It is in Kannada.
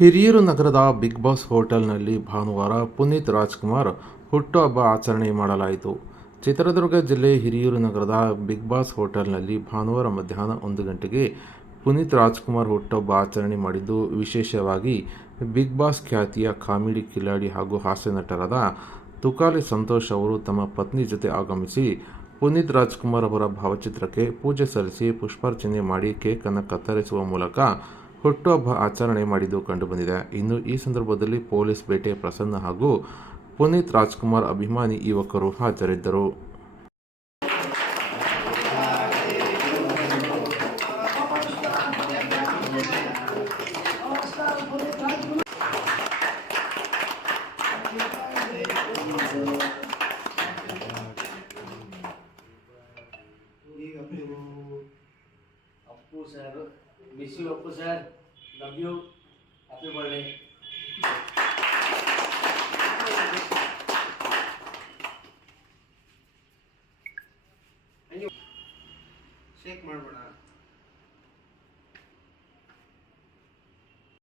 ಹಿರಿಯೂರು ನಗರದ ಬಿಗ್ ಬಾಸ್ ಹೋಟೆಲ್ನಲ್ಲಿ ಭಾನುವಾರ ಪುನೀತ್ ರಾಜ್ಕುಮಾರ್ ಹುಟ್ಟುಹಬ್ಬ ಆಚರಣೆ ಮಾಡಲಾಯಿತು. ಚಿತ್ರದುರ್ಗ ಜಿಲ್ಲೆ ಹಿರಿಯೂರು ನಗರದ ಬಿಗ್ ಬಾಸ್ ಹೋಟೆಲ್ನಲ್ಲಿ ಭಾನುವಾರ ಮಧ್ಯಾಹ್ನ 1 ಗಂಟೆಗೆ ಪುನೀತ್ ರಾಜ್ಕುಮಾರ್ ಹುಟ್ಟುಹಬ್ಬ ಆಚರಣೆ ಮಾಡಿದ್ದು, ವಿಶೇಷವಾಗಿ ಬಿಗ್ ಬಾಸ್ ಖ್ಯಾತಿಯ ಕಾಮಿಡಿ ಕಿಲಾಡಿ ಹಾಗೂ ಹಾಸ್ಯ ನಟರಾದ ತುಕಾಲಿ ಸಂತೋಷ್ ಅವರು ತಮ್ಮ ಪತ್ನಿ ಜೊತೆ ಆಗಮಿಸಿ ಪುನೀತ್ ರಾಜ್ಕುಮಾರ್ ಅವರ ಭಾವಚಿತ್ರಕ್ಕೆ ಪೂಜೆ ಸಲ್ಲಿಸಿ ಪುಷ್ಪಾರ್ಚನೆ ಮಾಡಿ ಕೇಕ್ ಅನ್ನು ಕತ್ತರಿಸುವ ಮೂಲಕ ಹುಟ್ಟುಹಬ್ಬ ಆಚರಣೆ ಮಾಡಿದ್ದು ಕಂಡುಬಂದಿದೆ. ಇನ್ನು ಈ ಸಂದರ್ಭದಲ್ಲಿ ಪೊಲೀಸ್ ಬೇಟೆ ಪ್ರಸನ್ನ ಹಾಗೂ ಪುನೀತ್ ರಾಜ್ಕುಮಾರ್ ಅಭಿಮಾನಿ ಯುವಕರು ಹಾಜರಿದ್ದರು. Appu sir, miss you Appu sir, love you, happy birthday. Shake ಮಾಡಬೇಡ.